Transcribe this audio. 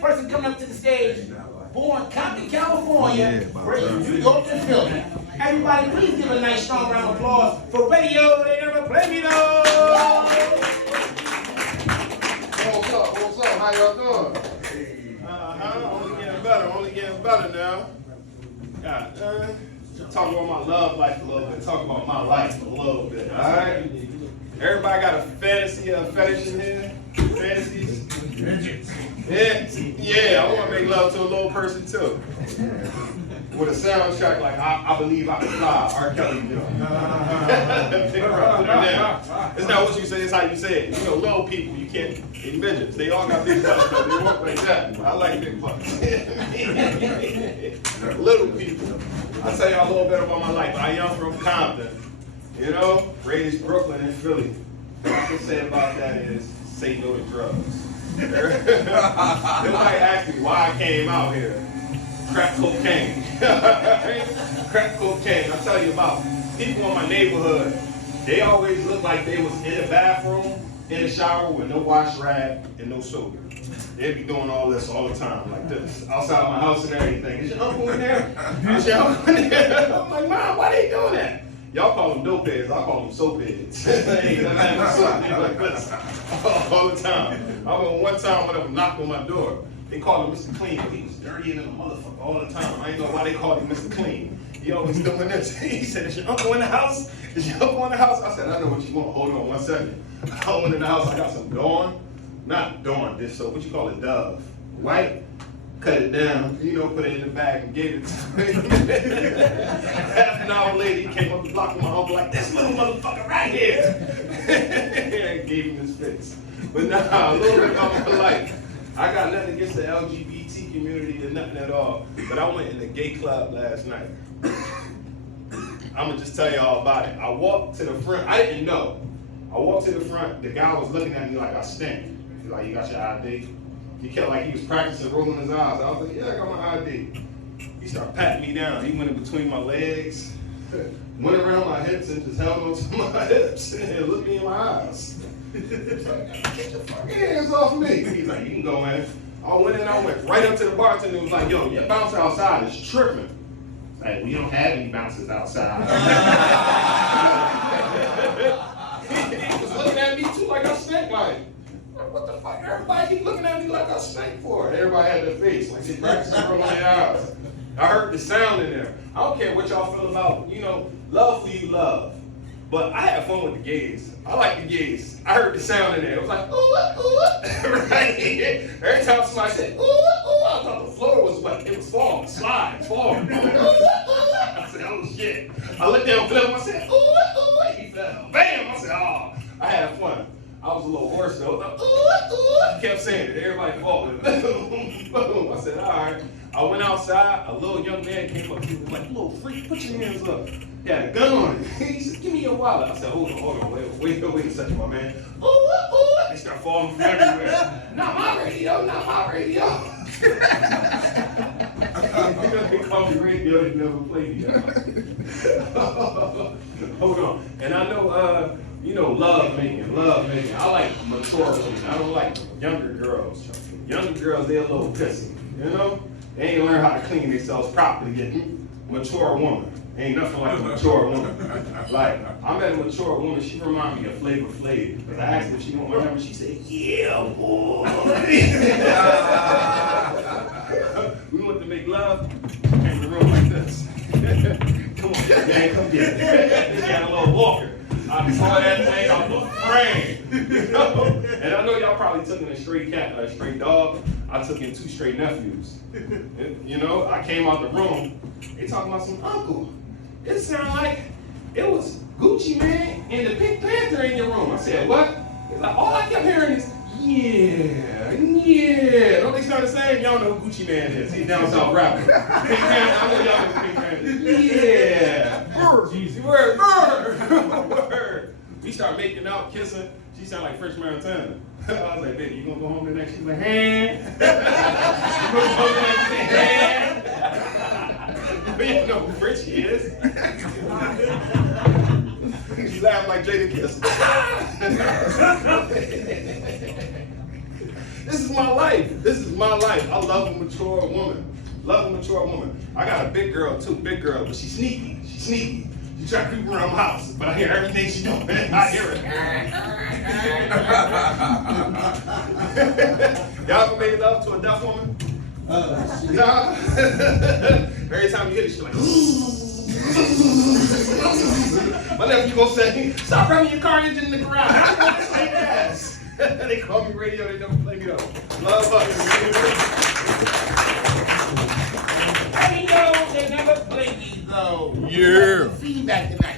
next person coming up to the stage, born Compton, California, raised in New York and Philly. Everybody, please give a nice strong round of applause for Radio They Never Play Me Though. What's up? How y'all doing? Only getting better now. God, talk about my love life a little bit. Talk about my life a little bit. All right. Everybody got a fantasy, a fetish in here. Fantasies. Yeah. I want to make love to a little person too. With a soundtrack like I Believe I Can Fly, R. Kelly, you know. It's not what you say, it's how you say it. You know, little people, you can't, in midgets, they all got big butts, but they walk like that. I like big butts. Little people. I'll tell y'all a little bit about my life. I am from Compton, you know, raised Brooklyn and Philly. What I can say about that is, say no to drugs. Nobody asked me why I came out here. Crack cocaine. Crack cocaine. I'll tell you about people in my neighborhood. They always look like they was in the bathroom, in the shower with no wash rag and no soap. They be doing all this all the time, like this, outside my house and everything. Is your uncle in there? Is your uncle in there? I'm like, Mom, why they doing that? Y'all call them dope heads, I call them soap heads. Hey, like this all the time. I remember one time when I knocked on my door. They called him Mr. Clean, but he was dirty than a motherfucker all the time. I ain't know why they called him Mr. Clean. He always doing this. He said, is your uncle in the house? Is your uncle in the house? I said, I know what you want. Hold on 1 second. I went in the house, I got some Dawn. Not Dawn, this soap. What you call it? Dove. White. Cut it down, you know, put it in the bag and gave it to him. Half an hour later, he came up the block with my uncle like, this little motherfucker right here. And gave him his fix. But nah, a little bit about my life. I got nothing against the LGBT community or nothing at all, but I went in the gay club last night. I'm gonna just tell y'all about it. I walked to the front, I didn't know. I walked to the front, the guy was looking at me like I stink. He's like, you got your ID? He kept like he was practicing rolling his eyes. I was like, yeah, I got my ID. He started patting me down. He went in between my legs, went around my hips and just held on to my hips and looked me in my eyes. He's like, get your fucking hands off me. He's like, you can go, man. I went in, I went right up to the bartender and was like, yo, your bouncer outside is tripping. Like, we don't have any bouncers outside. He was looking at me too like I stank like, what the fuck? Everybody keep looking at me like I stank for it. Everybody had their face, like they practicing rolling their eyes. I heard the sound in there. I don't care what y'all feel about, you know, love who you love. But I had fun with the gays. I like the gays. I heard the sound in there. It was like, ooh, ooh, right? Every time somebody said, ooh, ooh, I thought the floor was wet. It was falling, sliding, falling. Ooh, ooh. I said, oh shit. I looked down, Phil, I said, ooh, ooh, he fell. Bam! I said, oh, I had fun. I was a little hoarse though. Like, ooh, ooh. I kept saying it. Everybody falling. Boom. I said, all right. I went outside. A little young man came up to me and was like, little freak, put your hands up. He had a gun on it. He said, give me your wallet. I said, hold on, wait a second, my man. Ooh, ooh. They start falling from everywhere. Not my radio. They call me radio, they never played me. Hold on. And I know, you know, love making. I like mature women. I don't like younger girls. Younger girls, they're a little pissy, you know? They ain't learn how to clean themselves properly yet. Mature woman. Ain't nothing like a mature woman. Like, I met a mature woman, she reminded me of Flavor Flav. Because I asked her if she want my number, she said, yeah, boy. We went to make love, came in the room like this. Come on, man, come get it. She had a little walker. I tore that thing out the frame. You know? And I know y'all probably took in a stray cat, a stray dog. I took in 2 stray nephews. And, you know, I came out the room, they talking about some uncle. It sounded like it was Gucci Man and the Pink Panther in your room. I said, what? He's like, all I kept hearing is, yeah. Don't they start saying, y'all know who Gucci Man is. He's down south rapping. Pink Panther, I know y'all know Pink Panther. Yeah. Word. We start making out, kissing. She sounded like French Montana. I was like, baby, you gonna go home tonight? She's like, hand. You gonna go home tonight? Hand. But you know who French she is. She laughed like Jada Kiss. This is my life. This is my life. I love a mature woman. Love a mature woman. I got a big girl too, big girl, but she's sneaky. She's sneaky. She try to creep around my house, but I hear everything she's doing. I hear it. Y'all ever made love to a deaf woman? Nah. Every time you hear it, she's like, my nephew gonna say, stop running your car engine in the garage. I know this like ass. They call me radio, they never play me up. Love us. Hey, yo, they never play these though. Yeah. Feedback tonight.